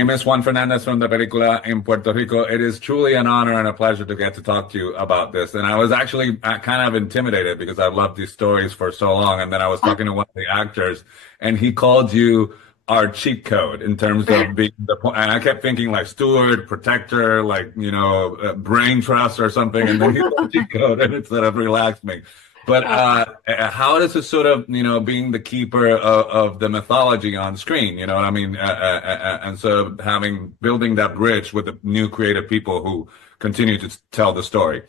name is Juan Fernandez from the Película in Puerto Rico. It is truly an honor and a pleasure to get to talk to you about this. And I was actually kind of intimidated because I've loved these stories for so long. And then I was talking to one of the actors, and he called you our cheat code in terms of being and I kept thinking like steward, protector, like, brain trust or something. And then he said cheat code, and it sort of relaxed me. But how does it sort of, being the keeper of the mythology on screen, you know what I mean? And so building that bridge with the new creative people who continue to tell the story.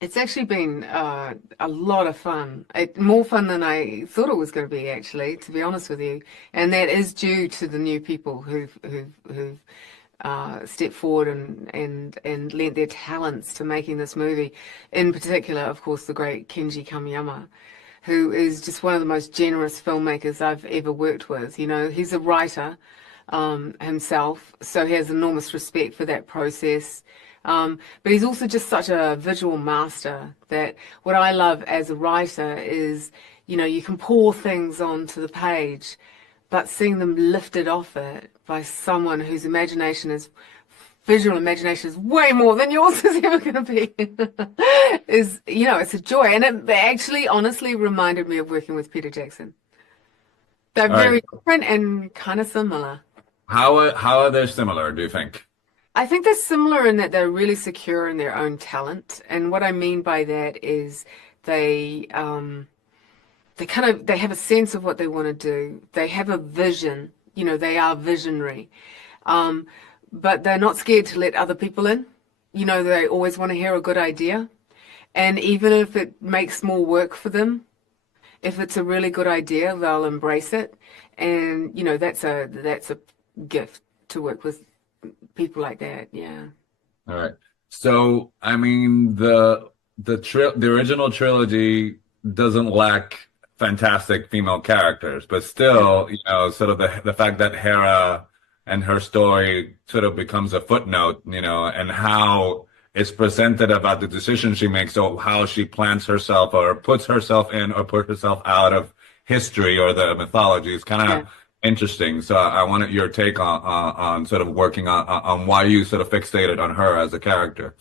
It's actually been a lot of fun. More fun than I thought it was going to be, actually, to be honest with you. And that is due to the new people who've stepped forward and lent their talents to making this movie. In particular, of course, the great Kenji Kamiyama, who is just one of the most generous filmmakers I've ever worked with. He's a writer himself, so he has enormous respect for that process. But he's also just such a visual master that what I love as a writer is, you can pour things onto the page, but seeing them lifted off it by someone whose visual imagination is way more than yours is ever going to be, it's a joy. And it actually honestly reminded me of working with Peter Jackson. They're All right. very different and kind of similar. How are they similar, do you think? I think they're similar in that they're really secure in their own talent. And what I mean by that is they have a sense of what they want to do. They have a vision, they are visionary. But they're not scared to let other people in. They always want to hear a good idea. And even if it makes more work for them, if it's a really good idea, they'll embrace it. And, that's a gift to work with people like that. Yeah. All right. So, I mean, the original trilogy doesn't lack fantastic female characters, but still, sort of the fact that Hera and her story sort of becomes a footnote, and how it's presented about the decisions she makes, or how she plants herself or puts herself in or puts herself out of history or the mythology is kind of interesting. So I wanted your take on sort of working on why you sort of fixated on her as a character.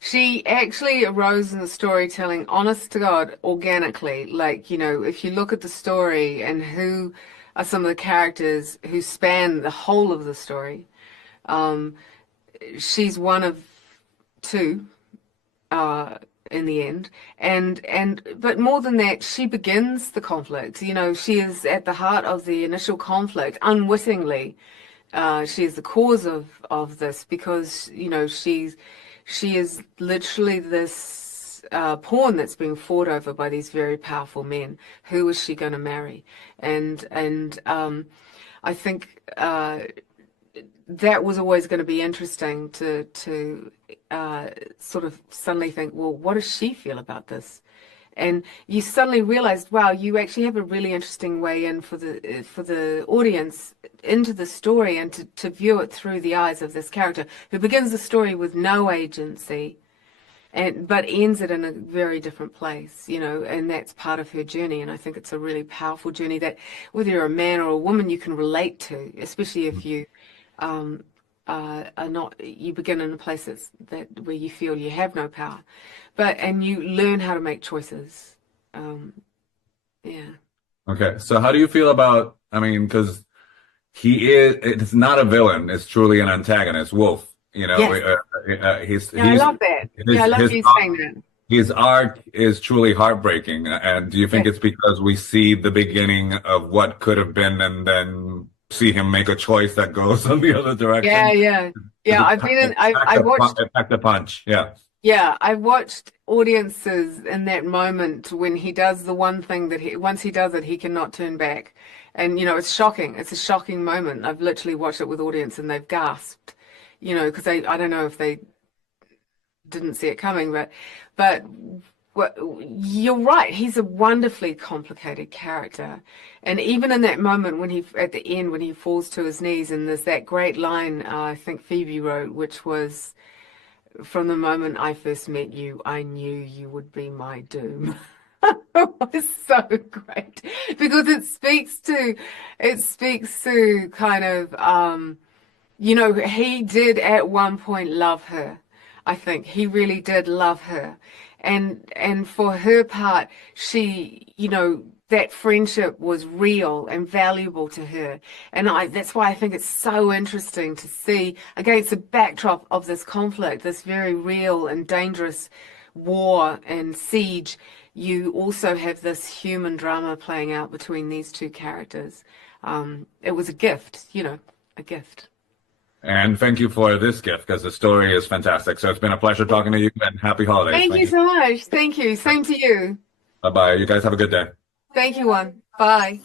She actually arose in the storytelling, honest to God, organically. Like, if you look at the story and who are some of the characters who span the whole of the story, she's one of two in the end. But more than that, she begins the conflict. She is at the heart of the initial conflict, unwittingly. She is the cause of this because, she is literally this pawn that's being fought over by these very powerful men. Who is she going to marry? And I think that was always going to be interesting to sort of suddenly think, well, what does she feel about this? And you suddenly realized, wow, you actually have a really interesting way in for the audience into the story, and to view it through the eyes of this character who begins the story with no agency, but ends it in a very different place, and that's part of her journey. And I think it's a really powerful journey that whether you're a man or a woman, you can relate to, especially if you are not, you begin in a place where you feel you have no power, and you learn how to make choices. Yeah. Okay. So how do you feel about, I mean, because it's not a villain, it's truly an antagonist, Wolf. Yes. I love that. I love you saying that. His arc is truly heartbreaking. And do you think it's because we see the beginning of what could have been, and then see him make a choice that goes on the other direction? Yeah. I watched Pack the punch. Yeah. Yeah, I watched audiences in that moment when he does the one thing that once he does it, he cannot turn back. And, it's shocking. It's a shocking moment. I've literally watched it with audience and they've gasped, because I don't know if they didn't see it coming, but you're right. He's a wonderfully complicated character. And even in that moment at the end, when he falls to his knees, and there's that great line, I think Phoebe wrote, which was, "From the moment I first met you, I knew you would be my doom." It was so great because it speaks to kind of you know, he did at one point love her. I think he really did love her. And for her part, she, you know, that friendship was real and valuable to her. And that's why I think it's so interesting to see against the backdrop of this conflict, this very real and dangerous war and siege, you also have this human drama playing out between these two characters. It was a gift, you know, a gift. And thank you for this gift because the story is fantastic. So it's been a pleasure talking to you and happy holidays. Thank you so much. Thank you. Same to you. Bye bye. You guys have a good day. Thank you, one. Bye.